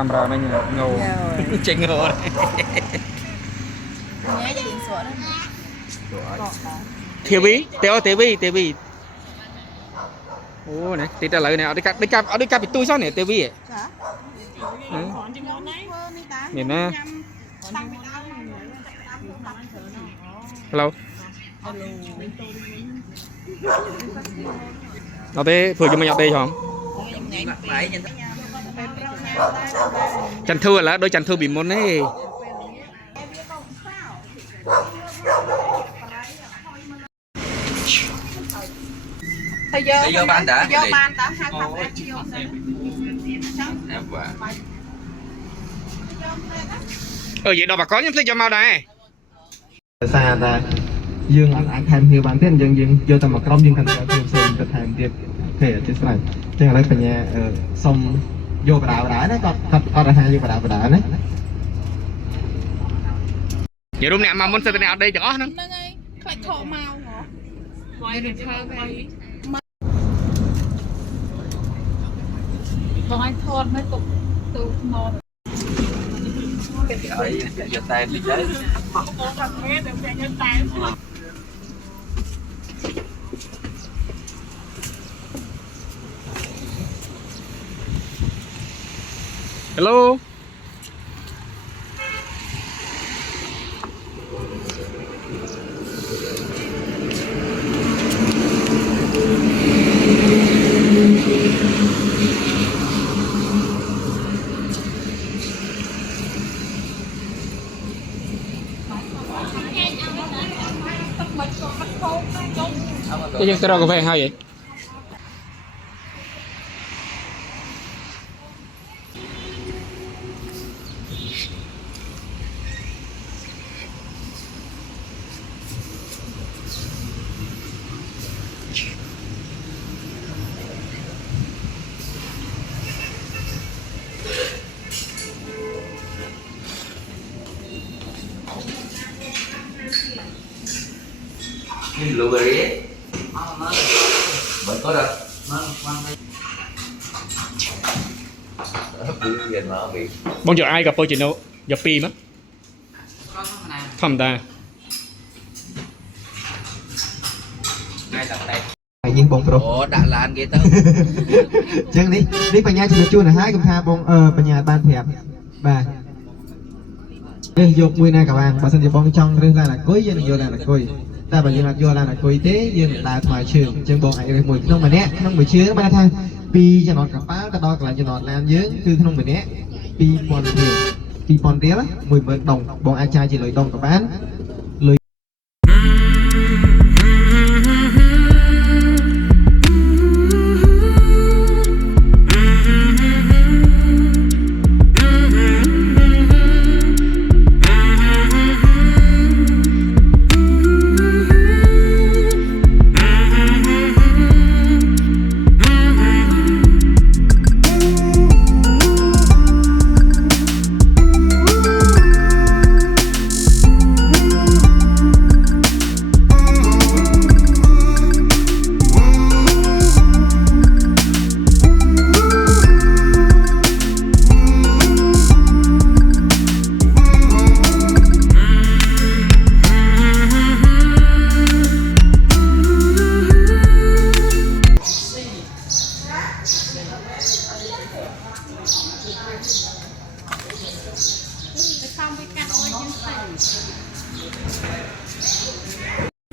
camera này ngầu chạy ngầu TV TV ô này tí trả lời này ở đây cặp tôi sao này TV ấy nhìn nè hello nó thế vừa cho mình nhập đây không chăn thưa là đôi chăn thưa bị môn ấy Bây giờ bán đã hai phòng em chiều vậy đâu bà có nhắm thấy cho mau đây xa ra dương anh tham nhiều bản tin dương vô tầm một công dương thành phố thường xuyên thực hành việc thể ở trên này trên ở đây phải nhà xong vô và đảo đấy có ra hai vô và đảo đấy vậy lúc này mà muốn sao ở đây chẳng có nữa phải thọ màu hả ngoài được thơ vậy còn anh thon mới tục ngon giờ tay thì đấy hello cái dân tao có về hay vậy blueberry ấy vẫn có đâu bây giờ ai gặp tôi chỉ đâu giờ pi mất thầm ta nhưng bông pro ủa đã lan kia tới chân đi bà nhà chỉ chua là hai cầm tha bông bà nhà ban thẹp bà đây vô mùi này các bạn bà xin cho bông trong riêng ra là cối dân vô là cối ta bà dân là vô là cối tế dân ta thoại trường chân bông này mùi không mà nè không mùi chứa ba tha pi cho nó cặp phá cái đo lại cho nó làm dưới cứ không mùi nè pi pon tía mùi mượn đồng bông ai trai chỉ lời đồng các bạn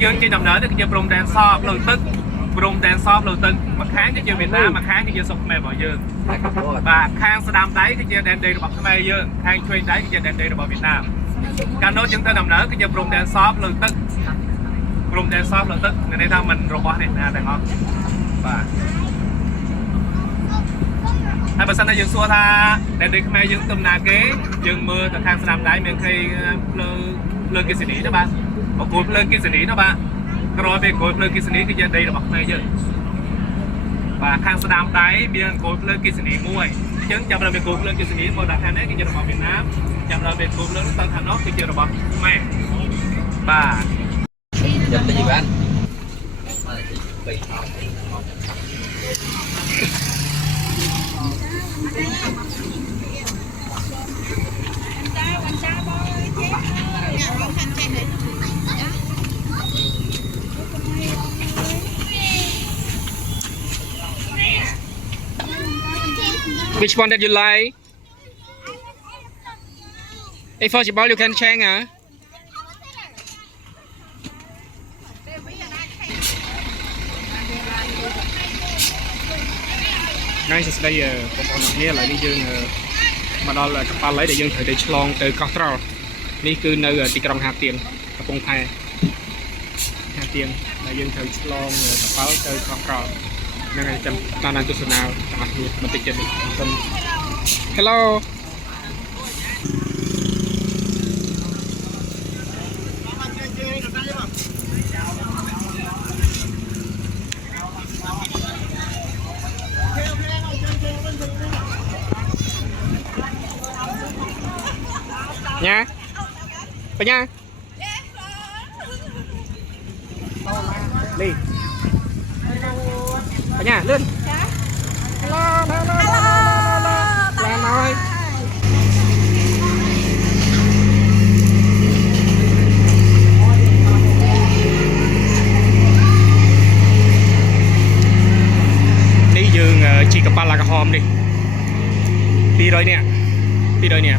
dương trên đồng nở thì cái bông đen so lần tức bông đen so lần tức mà kháng cái dương Việt Nam mà kháng cái dương sọc mềm vào dương và khang sa đam đáy cái dương đen đi được Khmer dương khang chuyên đáy cái dương đen đi được Việt Nam càng nói chúng ta đồng nở cái dương bông đen so lần tức bông đen so lần tức người này thằng mình robot này nè không và hai bữa sau này dương xua tha đen đi Khmer dương tôm nà kế dương mưa từ khang sa đam đáy miền khi lơ kia xỉ ní đó bạn một cột lên kia xử lý nó bạn rồi về cột lên kia xử lý cái dân đây là bọc này chứ và khang sa đam đáy biên cột lên kia xử lý muối chứng chậm là về cột lên kia xử lý một đặt hàng đấy cái dân là bọc Việt Nam chậm là về cột lên tân thành nó cái dân là bọc mẹ và dân cái gì bạn Which one that you like? Hey, first of all, you can change, huh? Ngay sau đây còn còn nghe lại đi dương mà đó là các bạn lấy để dương thời để chlong từ cọt trò đi cứ nơi tì trong hạt tiền và bông phai hạt tiền là dương thời chlong các bạn từ cọt trò nên ngày chăm ta đang tu nào chẳng hạn như mình tự chân hello nhaไปnha điไปnha lên hello là nói đi dương chỉ cặp ba là cái hòm đi đi rồi nè đi rồi nè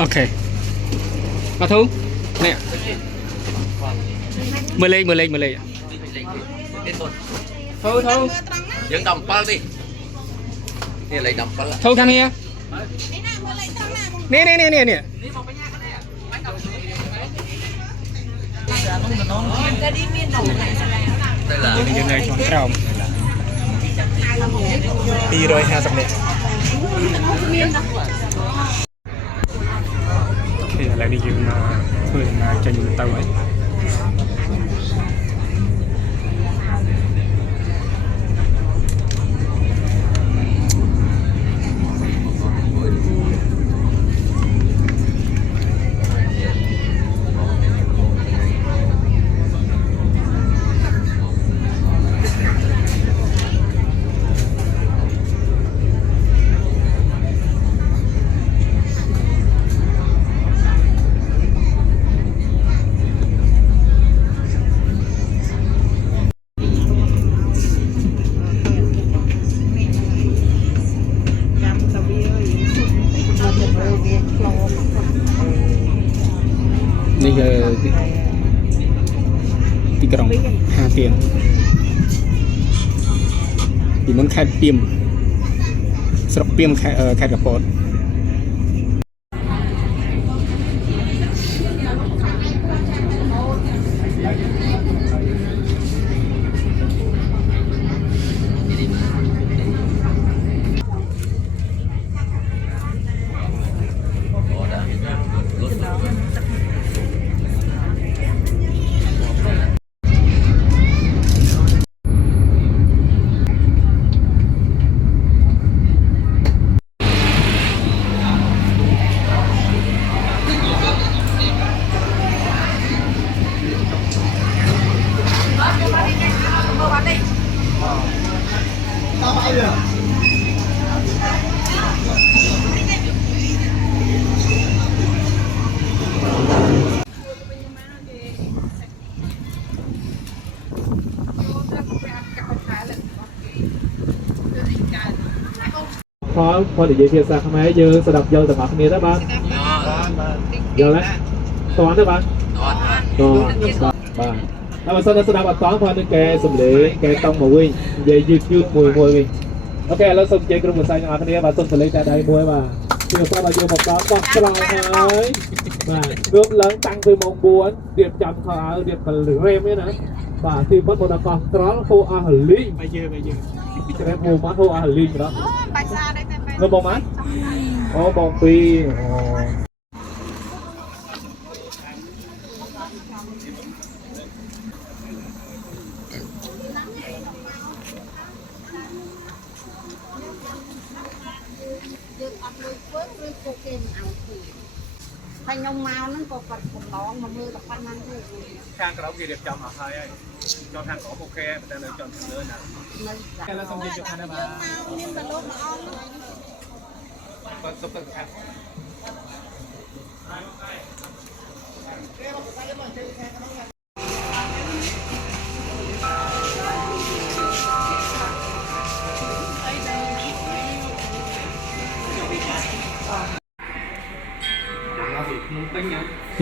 ok mà thu nè mười lên thu Dân đồng bal đi. Nè lấy đồng bal. thu come here nè Đây là đi dương này chọn trồng đi rồi ha sầm nè thì lại đi dương phương cho những tàu ấyนี่ที่กระรองหาเตียงที่มันแค่เปียมสระเปียมแค่กระปอด พอเดี๋ยวเพียรษาทำไมเยอะสดับเยอะแต่หมาคนนี้ได้บ้างเยอะแล้วตอนได้บ้างตอนบ้างแล้วมาสนับสนุนตอนพอนึกแกสมเลแกต้องมาวิ่งยืดมวยวิ่งโอเคแล้วสมเจกรุงมือใส่หมาคนนี้มาสมเลแต่ใดมวยมาเดี๋ยวพอเราโยมบอกตอนบอกกลางหายมารวมหลังตั้งคือมองบวนเรียบจำเขาเรียบกันหรือเรียบเนี่ยนะป่าที่มัดบนอากาศตรอลโฮอาหลีไปเยอะจะได้โมมัดโฮอาหลีแล้ว ไปซาได้แต่ไป เราบอกมั้ยอ๋อบอกปีอ๋อ យើងអត់លុយធ្វើឬពួកគេមិនឲ្យធ្វើហើយខ្ញុំមកហ្នឹងក៏គាត់កំឡងមកមើលតែប៉ុណ្ណឹងទេ ខាងក្រៅគេរៀបចំមកហើយចង់ខាងក្រៅអូខេតែនៅចំខាងលើណា នៅចា គេឡើងសុំយកខាងណាបាទ មានតែលោកល្អណាស់ បាទសុំទៅខាង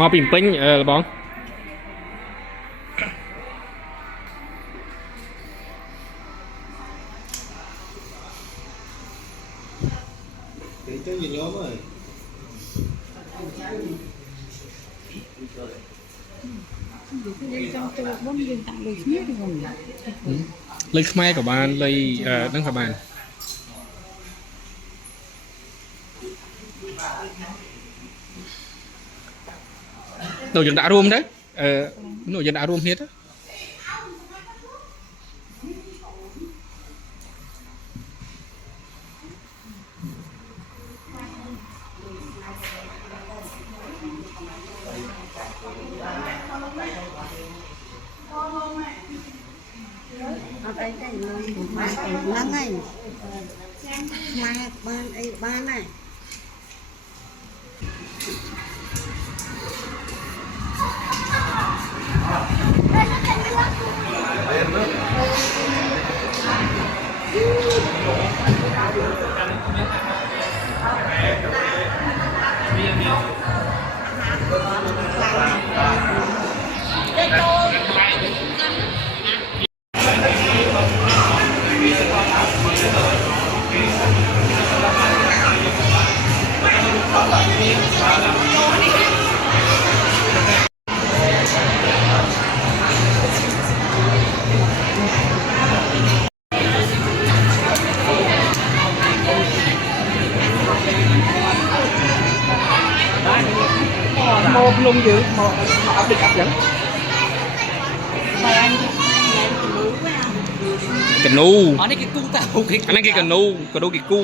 មកពីពេញបង chơi gì nhóm rồi លេខខ្មែរក៏បានលេខហ្នឹងក៏បានដូចយើងដាក់រួមទៅនោះយើងដាក់រួមគ្នាទៅ អត់អីទេលុយបានអីហ្នឹងហើយម៉ែបានអីបានហើយ មកលំយើងមកអត់តិចអត់ចឹងកណូអានេះគេគូតៅអានេះគេកណូគេគូ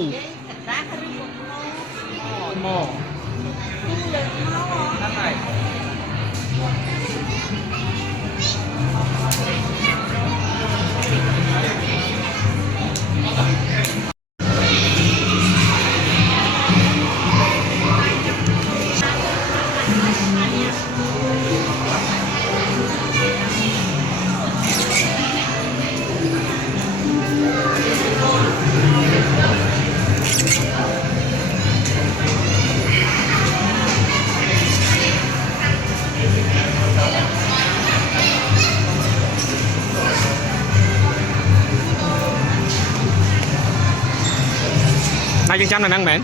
nay dân chăm là năng mến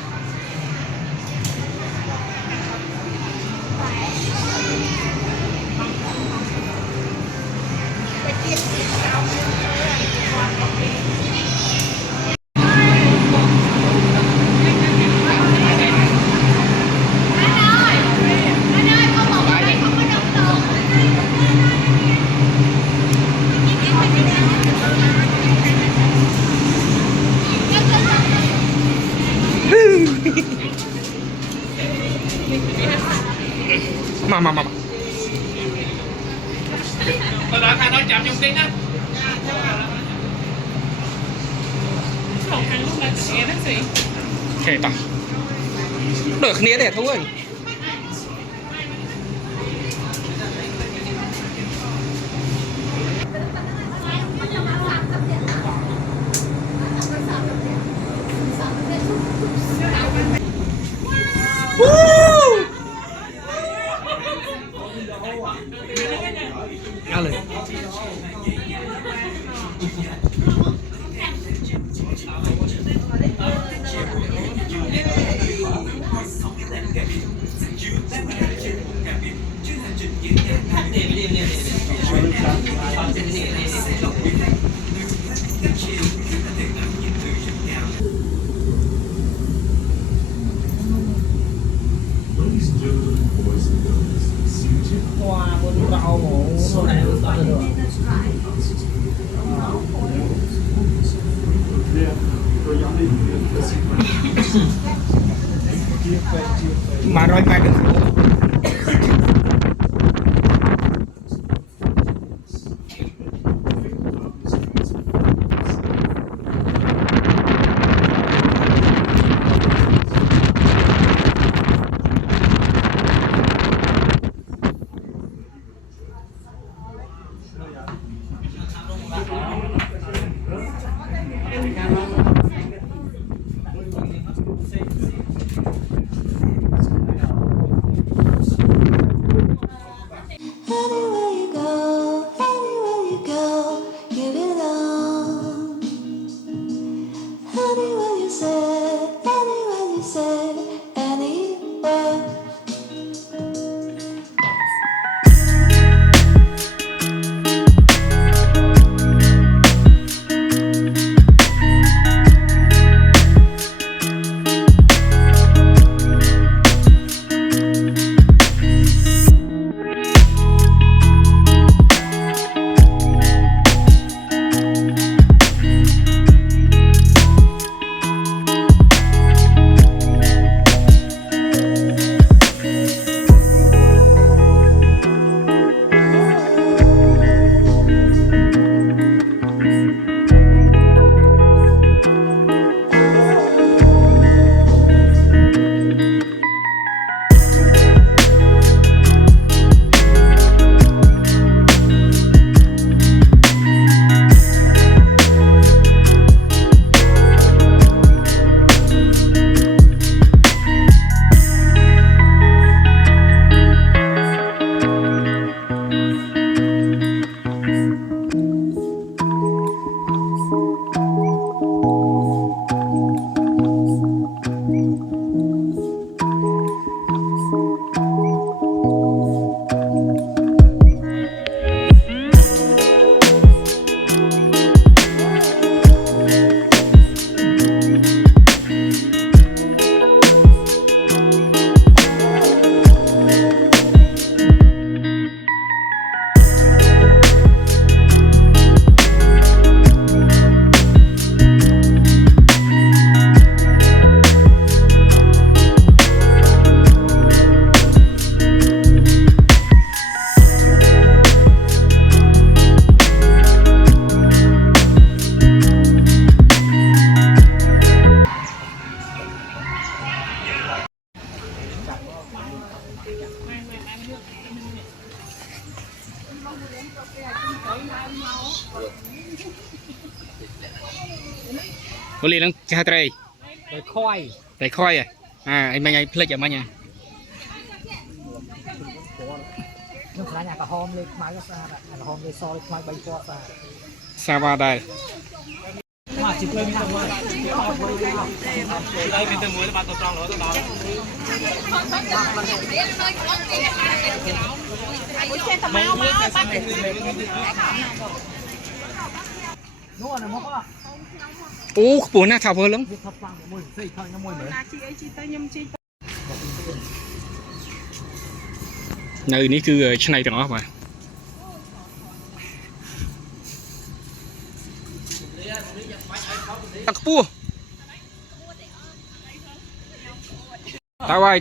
mà tôi đã thay nói chạm trong tiếng á ok tao được nghĩa để thôi เอาเลย mà rồi mai được Anywhere you go, you belong. Anywhere you say, anywhere. Beli nang cah tray. Để khoai Tay khoi à. Anh mấy ngày plek mà nha. nhưng khá nhà cả hôm lên máy có xa cả hôm lên so lên máy bay qua xa Sa va đây. mà chỉ quên không thôi đây mình từ muối là bạn tổ tròn nữa đó. đúng rồi nó có Ủa, bữa nay thảo hơn lắm. việc thập bằng mùi xây thôi nó mùi nữa Nơi ní cứ trên này đó mà. Tắc pua. Tao ơi.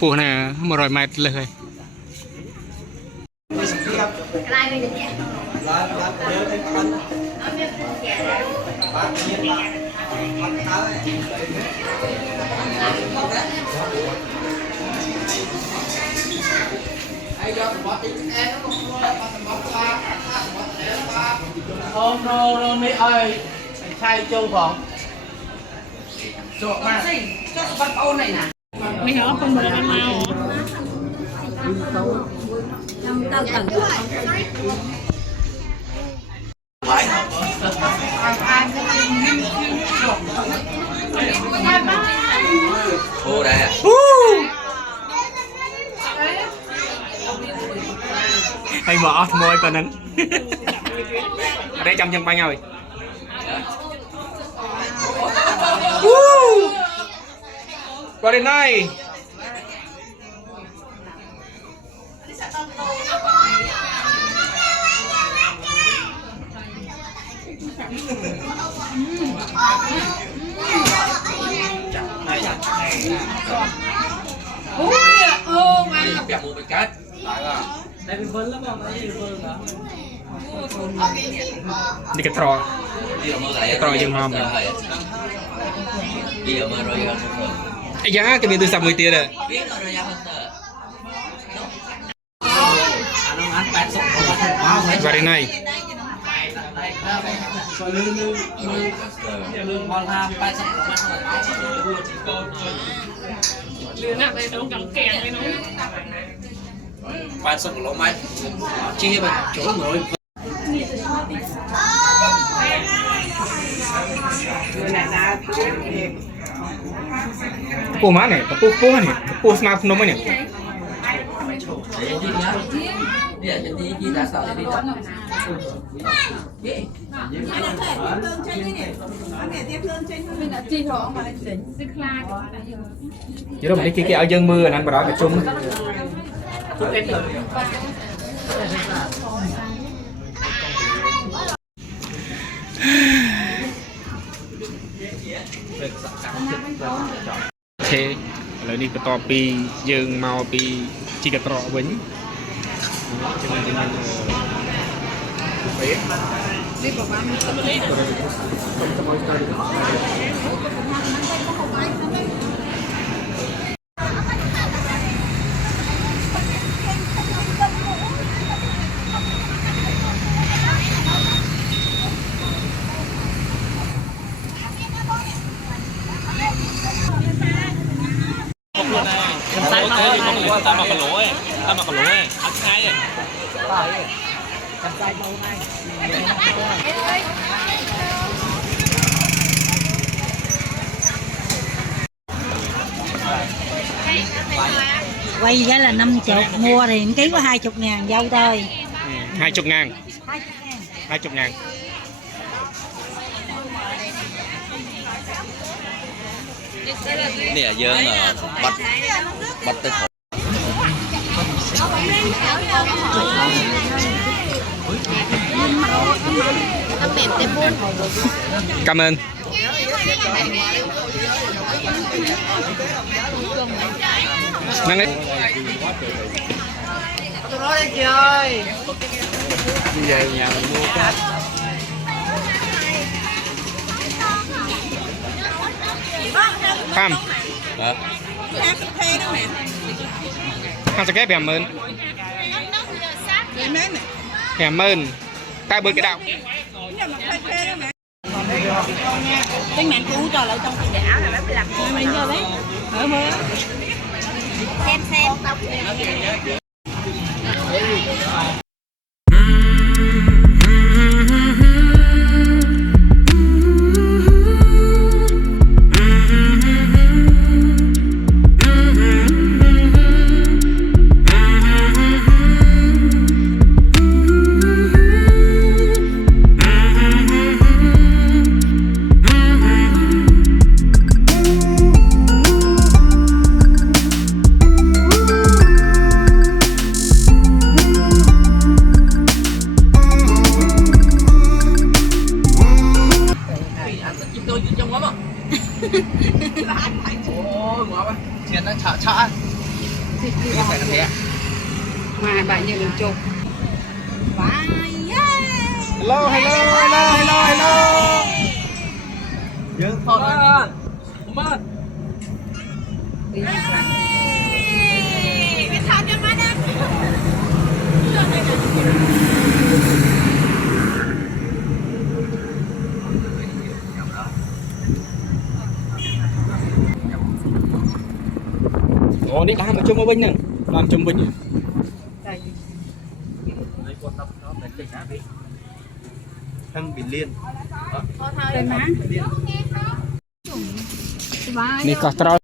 Pua này 100 métเลย Hôm nô mấy ơi chai châu phòng Mày hiểu không được ăn mau. Tao cần ô đây à. Hay mở môi tao nắng. Ở đây trong chân banh rồi. Qua đến đây. Bẹp một bịch cát Đi cái trò. đi ở mơ này Trò dương mầm. đi ở mơ rồi Ây da, cái miếng tôi sắp 10 tiền rồi. biết rồi ra Qua đến này. ba sốc lỗ máy chia mà chỗ ngồi Pô mana? Pô porra nih. Pô snap nomor nih. dia jadi kita salah jadi Chứ đâu mà cái áo dân mưa anh bà đó cái chung. Thế là đi cái to pi dương màu pi chỉ cái trọ vĩnh Tao mà còn lỗ ấy, ăn ngay ấy. Quay giá là 50, mua thì ký có 20.000 dâu thôi. 20.000. 20.000. 20.000. này là dương bắt tới Cảm ơn. Năng ấy. Tôi nói đi chị ơi. Đi về nhà mua cái. Tham. đó Tham sẽ kép bèm ơn. Bèm ơn. Ta bơi cái đạo. Cái mẹ cứu cho lại trong cái áo này bác làm mày nhớ đấy. Ở mưa. Xem. chuyện nó chợ phải làm thế Mà bạn như mình chụp. Hello. dương thôi Biết sao cho má đó. Ồ, đi làm ở trong bên nè, làm trong bên. Thăng Bình Liên. Nè có trâu.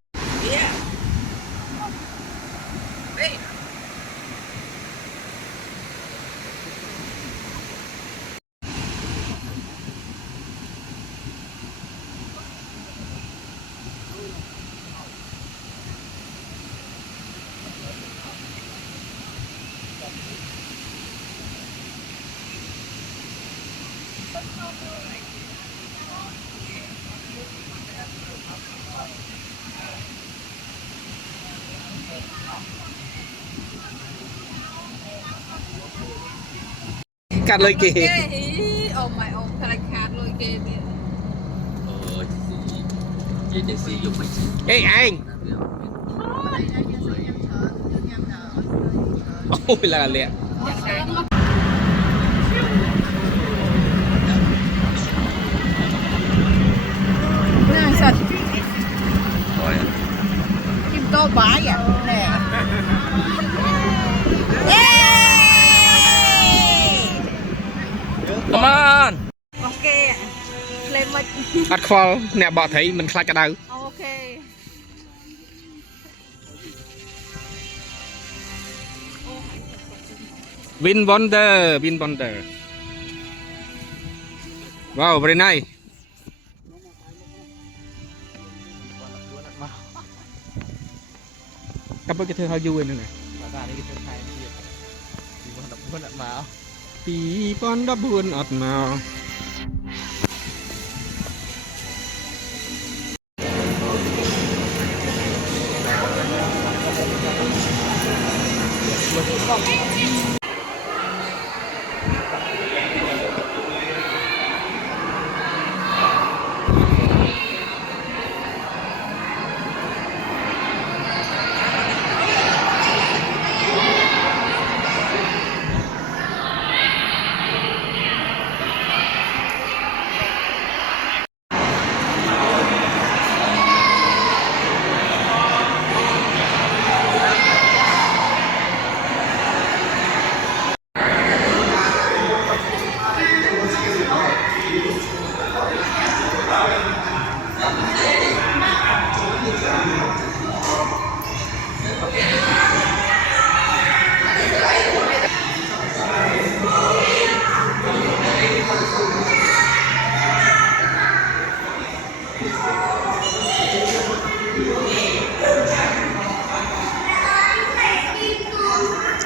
Cắt lời kì. Ôm mày ôm thật là khát lôi kê kìa. Ê anh. Ôi là lẹ. Nè sạch. Kim tô bái à? Nè. Come on. Ok ạ. Lên mạch. Bắt khoa nè bỏ thấy mình khai cái đầu. Ok. Win Wonder, Win Wonder. Wow, very nice. Cặp cái thơ hơi vui nữa nè. Tí con đã buồn ọt màu.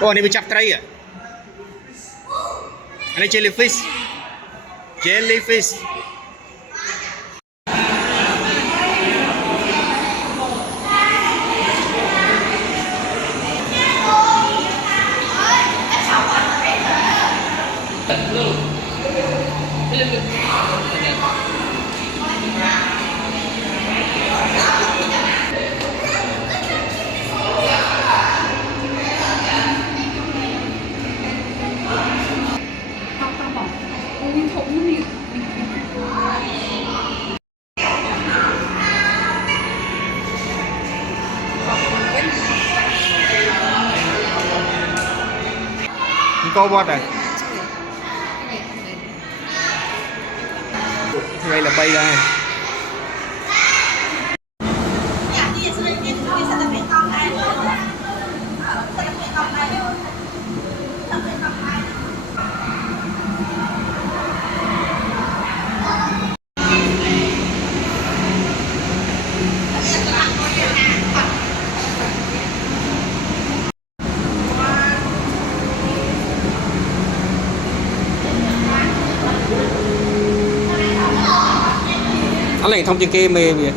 Oh, ini bercak try ya? Ini jellyfish. Jellyfish. Cô bọt rồi. Đây là bay đây. Anh thông trên kia mê vậy.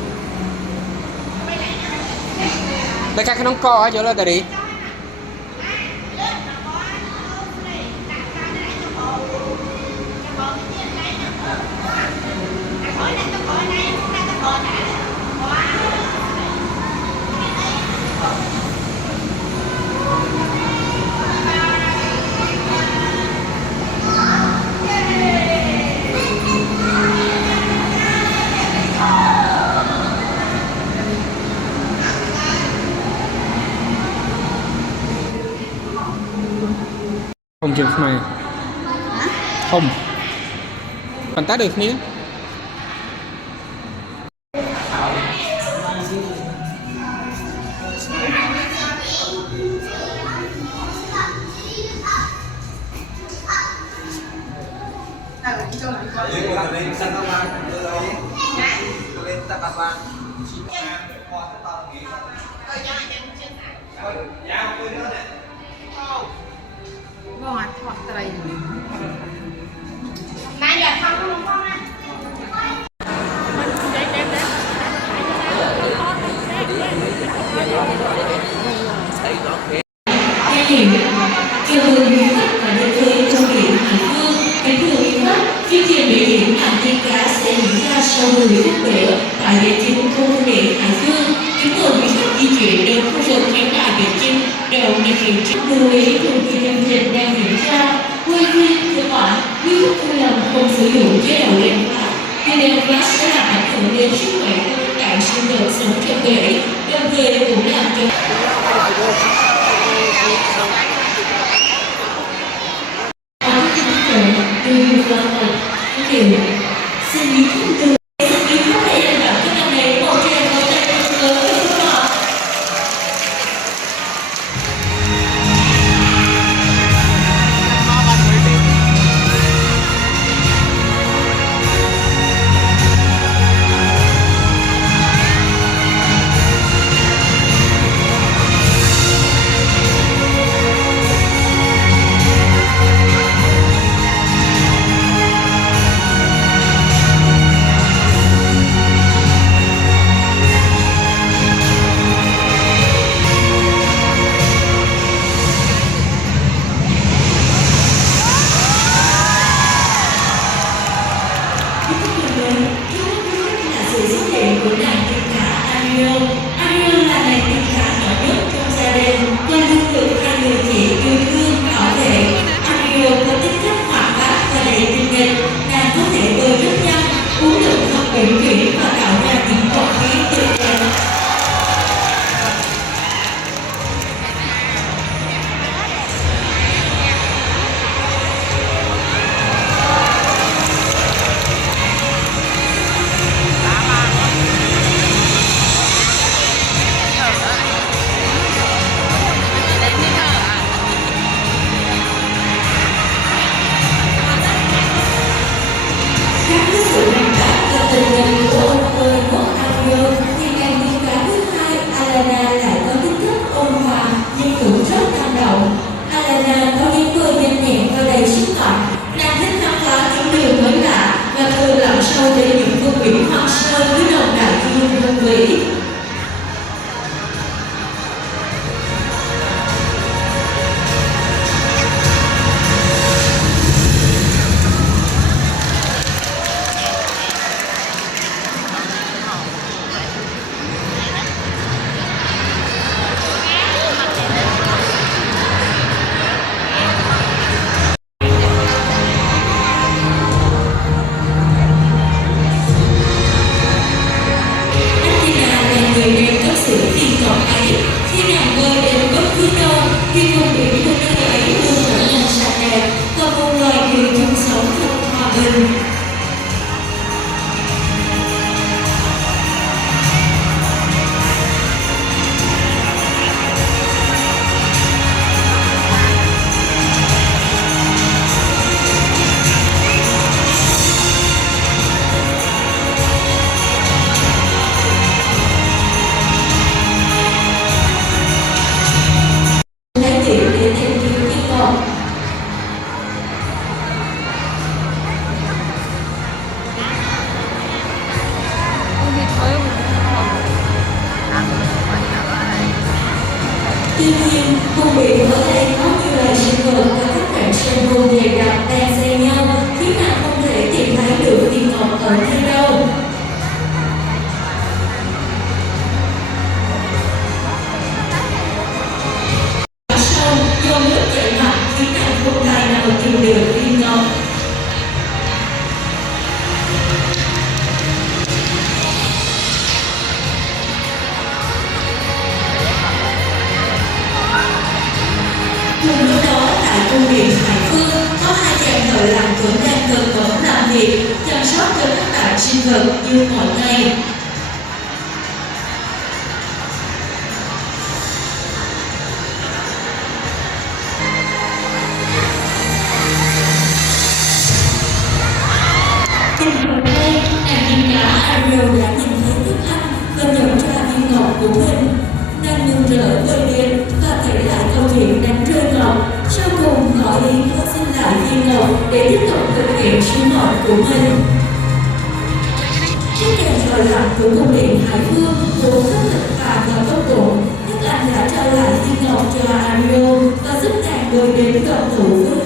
Đây cái nóng co ở chỗ đó đi. không chừng mày không còn tá được ní ngọt ngọt tây Mai giờ không không con á. Chào mừng quý khách và đến với trong điểm Hải Dương. Kính thưa quý khách, chương trình biểu diễn hàng tiên cá sẽ diễn ra sau 10 phút nữa tại địa chính thôn Nghệ Hải Dương. Kính mời quý khách di chuyển đến khu vực khán đài địa chính đầu thực hiện chức lưu ý trong khi chương trình đang diễn ra. Quý khuyên thưa bạn, quý khách vui lòng không sử dụng chế độ đèn flash. Vì đèn flash sẽ làm ảnh hưởng đến sức khỏe của tất cả sinh vật sống trong bể, đồng thời cũng làm cho xin ý thức từ ý thức hay là đạo cái năm này một trên một tay lớn với các bạn. chợt như mọi ngày. Cùng hồi đây, nàng nhìn cả Ariel đã nhìn thấy Đức Anh và nhận ra viên ngọc của mình. Nàng mừng rỡ bơi đến và kể lại câu chuyện đánh rơi ngọc. Sau cùng họ đi có xin lại viên ngọc để tiếp tục thực hiện sứ mệnh của mình. Trước đèn trò lặng của cung điện Hải Vương vốn rất thực và tốt bụng, Đức Anh đã trao lại viên ngọc cho Ariel và giúp nàng bơi đến gần thủ với